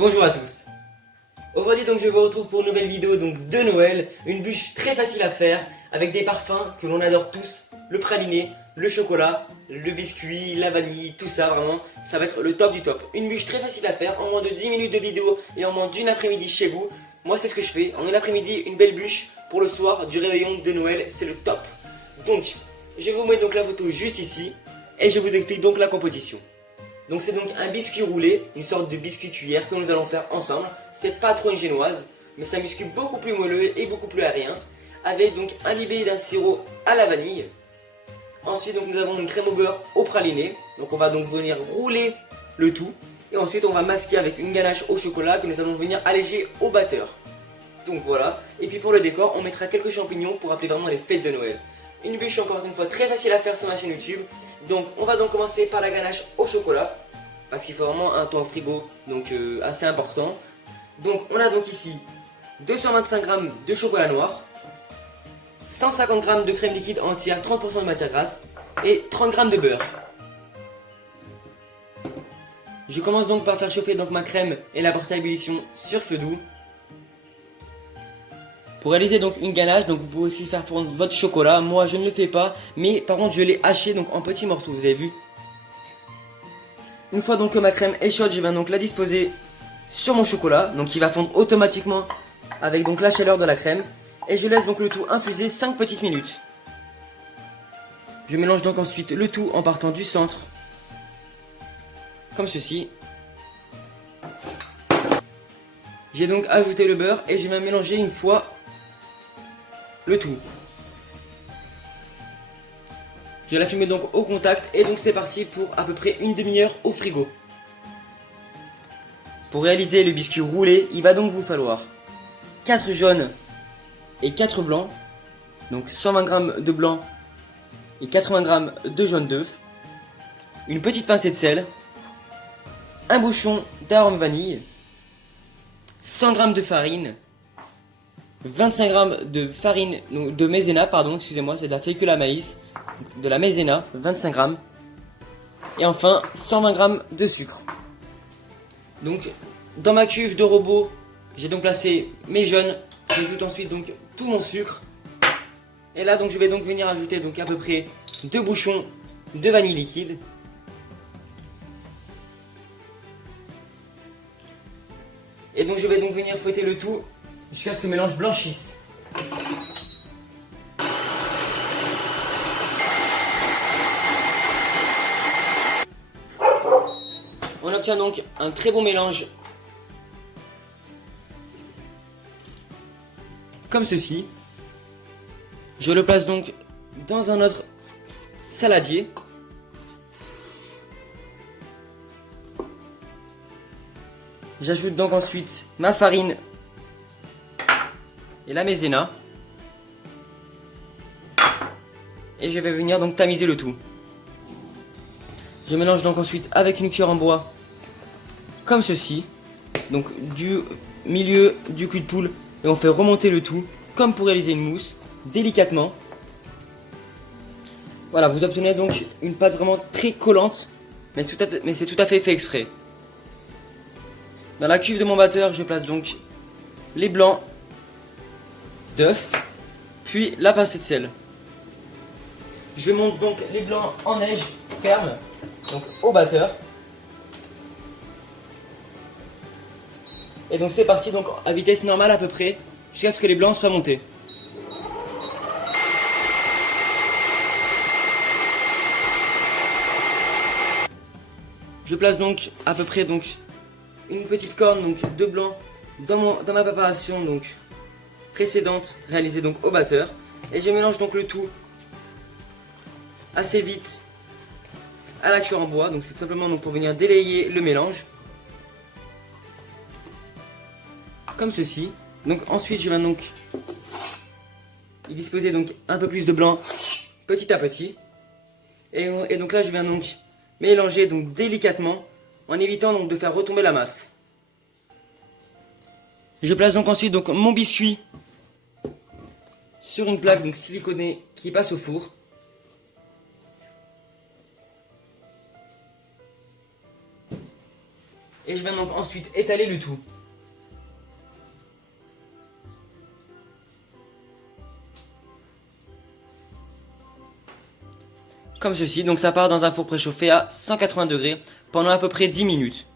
Bonjour à tous. Aujourd'hui donc je vous retrouve pour une nouvelle vidéo donc de Noël, une bûche très facile à faire avec des parfums que l'on adore tous, le praliné, le chocolat, le biscuit, la vanille, tout ça vraiment, ça va être le top du top. Une bûche très facile à faire en moins de 10 minutes de vidéo et en moins d'une après-midi chez vous. Moi c'est ce que je fais, en une après-midi une belle bûche pour le soir du réveillon de Noël, c'est le top. Donc je vous mets donc la photo juste ici et je vous explique donc la composition. Donc c'est donc un biscuit roulé, une sorte de biscuit cuillère que nous allons faire ensemble. C'est pas trop une génoise, mais c'est un biscuit beaucoup plus moelleux et beaucoup plus aérien, avec donc imbibé d'un sirop à la vanille. Ensuite donc nous avons une crème au beurre au praliné, donc on va donc venir rouler le tout. Et ensuite on va masquer avec une ganache au chocolat que nous allons venir alléger au batteur. Donc voilà, et puis pour le décor on mettra quelques champignons pour rappeler vraiment les fêtes de Noël. Une bûche encore une fois très facile à faire sur ma chaîne YouTube. Donc on va donc commencer par la ganache au chocolat, parce qu'il faut vraiment un temps au frigo, donc assez important. Donc on a donc ici 225 g de chocolat noir, 150 g de crème liquide entière, 30% de matière grasse, et 30 g de beurre. Je commence donc par faire chauffer donc ma crème et la porter à ébullition sur feu doux. Pour réaliser donc une ganache, donc vous pouvez aussi faire fondre votre chocolat. Moi je ne le fais pas, mais par contre je l'ai haché donc en petits morceaux, vous avez vu. Une fois donc que ma crème est chaude, je vais donc la disposer sur mon chocolat, donc qui va fondre automatiquement avec donc la chaleur de la crème. Et je laisse donc le tout infuser 5 petites minutes. Je mélange donc ensuite le tout en partant du centre, comme ceci. J'ai donc ajouté le beurre et je vais mélanger une fois le tout. Je la fume donc au contact et donc c'est parti pour à peu près une demi-heure au frigo. Pour réaliser le biscuit roulé, il va donc vous falloir 4 jaunes et 4 blancs, donc 120 g de blanc et 80 g de jaune d'œuf, une petite pincée de sel, un bouchon d'arôme vanille, 100 g de farine, 25 g de farine, de maïzena, pardon, excusez-moi, c'est de la fécule à maïs, de la maïzena, 25 g, et enfin 120 g de sucre. Donc dans ma cuve de robot, j'ai donc placé mes jaunes, j'ajoute ensuite donc tout mon sucre, et là donc je vais donc venir ajouter donc à peu près 2 bouchons de vanille liquide. Et donc je vais donc venir fouetter le tout jusqu'à ce que le mélange blanchisse. On obtient donc un très bon mélange comme ceci. Je le place donc dans un autre saladier. J'ajoute donc ensuite ma farine et la maïzena. Et je vais venir donc tamiser le tout. Je mélange donc ensuite avec une cuillère en bois, comme ceci. Donc du milieu du cul de poule. Et on fait remonter le tout, comme pour réaliser une mousse, délicatement. Voilà, vous obtenez donc une pâte vraiment très collante, mais c'est tout à fait fait exprès. Dans la cuve de mon batteur, je place donc les blancs d'œufs, puis la pincée de sel. Je monte donc les blancs en neige ferme, donc au batteur. Et donc c'est parti donc à vitesse normale à peu près, jusqu'à ce que les blancs soient montés. Je place donc à peu près donc une petite corne donc de blanc dans ma préparation donc précédente réalisée donc au batteur, et je mélange donc le tout assez vite à la cuillère en bois. Donc c'est tout simplement donc pour venir délayer le mélange comme ceci. Donc ensuite je vais donc y disposer donc un peu plus de blanc petit à petit, et donc là je viens donc mélanger donc délicatement en évitant donc de faire retomber la masse. Je place donc ensuite donc mon biscuit sur une plaque donc siliconée qui passe au four. Et je viens donc ensuite étaler le tout. Comme ceci, donc ça part dans un four préchauffé à 180 degrés pendant à peu près 10 minutes.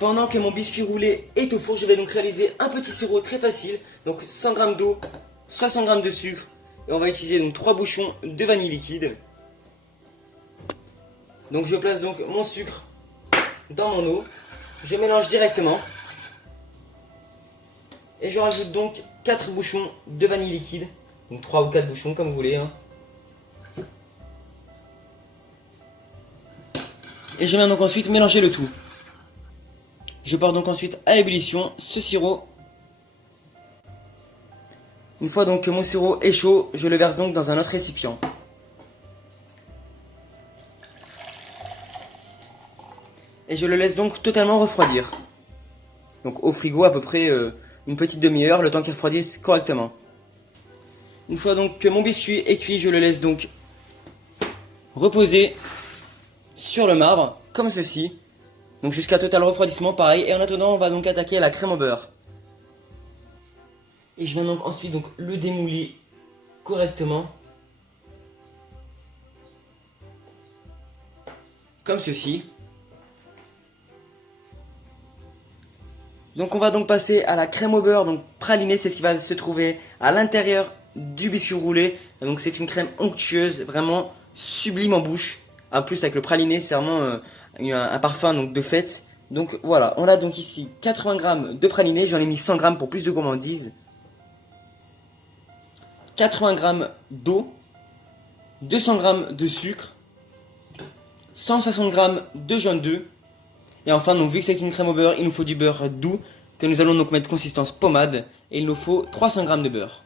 Pendant que mon biscuit roulé est au four, je vais donc réaliser un petit sirop très facile. Donc 100 g d'eau, 60 g de sucre et on va utiliser donc 3 bouchons de vanille liquide. Donc je place donc mon sucre dans mon eau, je mélange directement et je rajoute donc 4 bouchons de vanille liquide, donc 3 ou 4 bouchons comme vous voulez. Et je viens donc ensuite mélanger le tout. Je porte donc ensuite à ébullition ce sirop. Une fois donc que mon sirop est chaud, je le verse donc dans un autre récipient. Et je le laisse donc totalement refroidir. Donc au frigo à peu près une petite demi-heure, le temps qu'il refroidisse correctement. Une fois donc que mon biscuit est cuit, je le laisse donc reposer sur le marbre, comme ceci. Donc jusqu'à total refroidissement, pareil. Et en attendant, on va donc attaquer la crème au beurre. Et je viens donc ensuite donc le démouler correctement. Comme ceci. Donc on va donc passer à la crème au beurre, donc pralinée, c'est ce qui va se trouver à l'intérieur du biscuit roulé. Donc c'est une crème onctueuse, vraiment sublime en bouche. En plus avec le praliné, c'est vraiment un parfum donc, de fête. Donc voilà, on a donc ici 80 g de praliné, j'en ai mis 100 g pour plus de gourmandise. 80 g d'eau, 200 g de sucre, 160 g de jaune d'œuf. Et enfin, donc, vu que c'est une crème au beurre, il nous faut du beurre doux que nous allons donc mettre consistance pommade. Et il nous faut 300 g de beurre.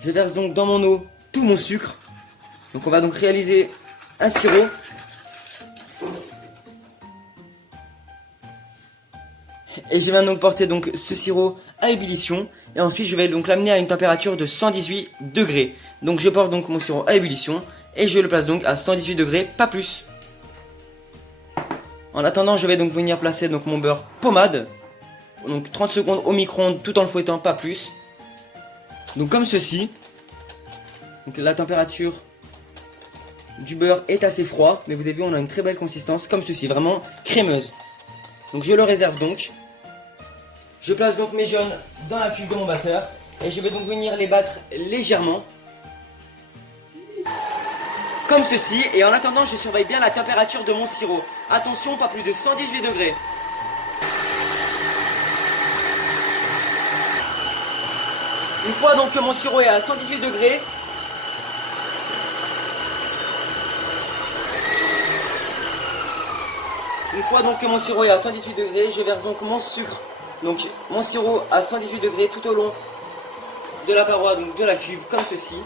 Je verse donc dans mon eau tout mon sucre. Donc on va donc réaliser un sirop. Et je viens donc porter donc ce sirop à ébullition. Et ensuite je vais donc l'amener à une température de 118 degrés. Donc je porte donc mon sirop à ébullition. Et je le place donc à 118 degrés, pas plus. En attendant, je vais donc venir placer donc mon beurre pommade. Donc 30 secondes au micro-ondes tout en le fouettant, pas plus. Donc comme ceci. Donc la température du beurre est assez froid, mais vous avez vu, on a une très belle consistance, comme ceci, vraiment crémeuse. Donc je le réserve donc. Je place donc mes jaunes dans la cuve de mon batteur et je vais donc venir les battre légèrement. Comme ceci, et en attendant, je surveille bien la température de mon sirop. Attention, pas plus de 118 degrés. Une fois donc que mon sirop est à 118 degrés, je verse donc mon sucre, donc mon sirop à 118 degrés tout au long de la paroi, donc de la cuve, comme ceci.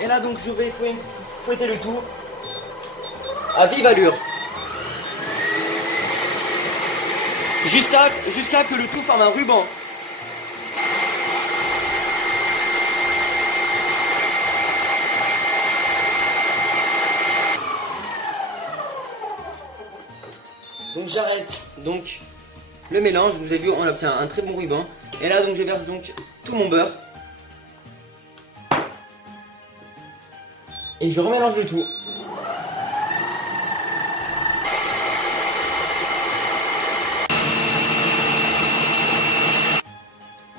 Et là donc je vais fouetter le tout à vive allure. Jusqu'à que le tout forme un ruban. Donc j'arrête donc le mélange, vous avez vu, on obtient un très bon ruban. Et là donc je verse donc tout mon beurre. Et je remélange le tout.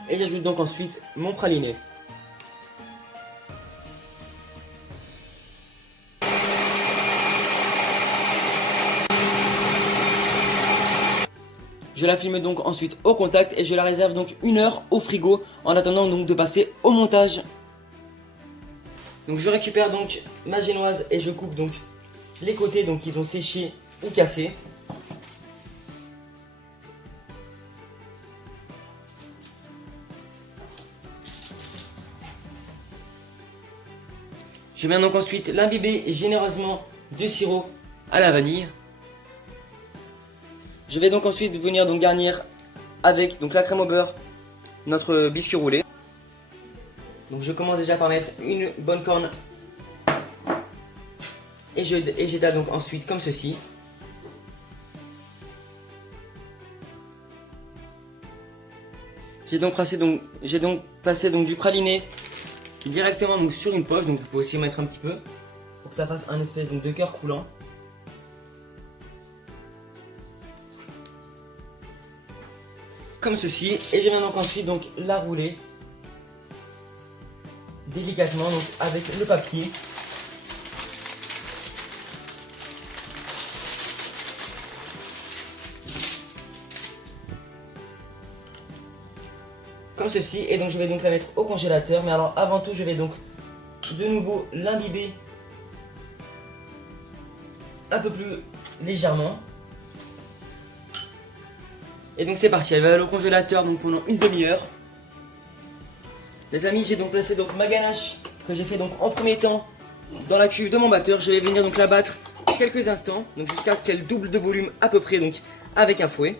Et j'ajoute donc ensuite mon praliné. Je la filme donc ensuite au contact et je la réserve donc 1 heure au frigo en attendant donc de passer au montage. Donc je récupère donc ma génoise et je coupe donc les côtés donc qu'ils ont séché ou cassé. Je viens donc ensuite l'imbiber généreusement de sirop à la vanille. Je vais donc ensuite venir donc garnir avec donc la crème au beurre notre biscuit roulé. Donc je commence déjà par mettre une bonne corne et j'étale donc ensuite comme ceci. J'ai donc placé du praliné directement donc sur une poche, donc vous pouvez aussi mettre un petit peu pour que ça fasse un espèce donc de cœur coulant. Comme ceci, et je viens donc ensuite donc la rouler délicatement donc avec le papier. Comme ceci, et donc je vais donc la mettre au congélateur, mais alors avant tout je vais donc de nouveau l'imbiber un peu plus légèrement. Et donc c'est parti, elle va aller au congélateur donc pendant une demi-heure. Les amis, j'ai donc placé donc ma ganache que j'ai fait donc en premier temps dans la cuve de mon batteur. Je vais venir donc la battre quelques instants, donc jusqu'à ce qu'elle double de volume à peu près donc avec un fouet.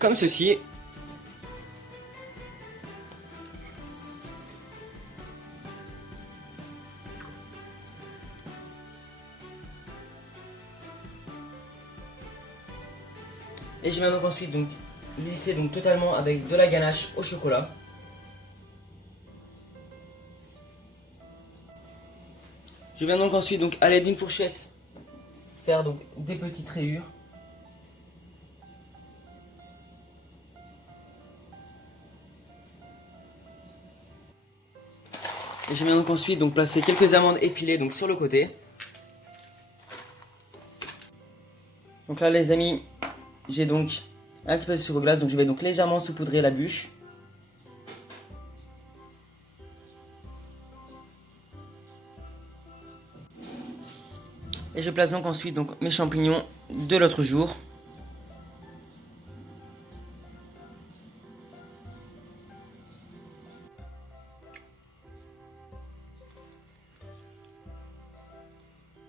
Comme ceci. Et je vais donc ensuite donc lisser donc totalement avec de la ganache au chocolat. Je viens donc ensuite donc à l'aide d'une fourchette faire donc des petites rayures. Et je viens donc ensuite donc placer quelques amandes effilées donc sur le côté. Donc là les amis, j'ai donc un petit peu de sucre glace, donc je vais donc légèrement saupoudrer la bûche. Et je place donc ensuite donc mes champignons de l'autre jour.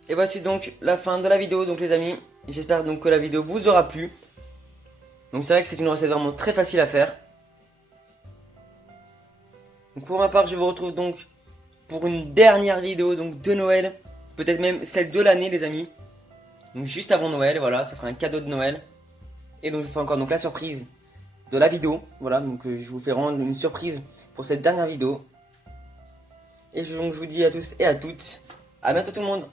Et voici donc la fin de la vidéo donc les amis. J'espère donc que la vidéo vous aura plu. Donc c'est vrai que c'est une recette vraiment très facile à faire. Donc pour ma part je vous retrouve donc pour une dernière vidéo donc de Noël. Peut-être même celle de l'année les amis. Donc juste avant Noël, voilà, ça sera un cadeau de Noël. Et donc je vous fais encore donc la surprise de la vidéo. Voilà, donc je vous fais rendre une surprise pour cette dernière vidéo. Et donc je vous dis à tous et à toutes, à bientôt tout le monde.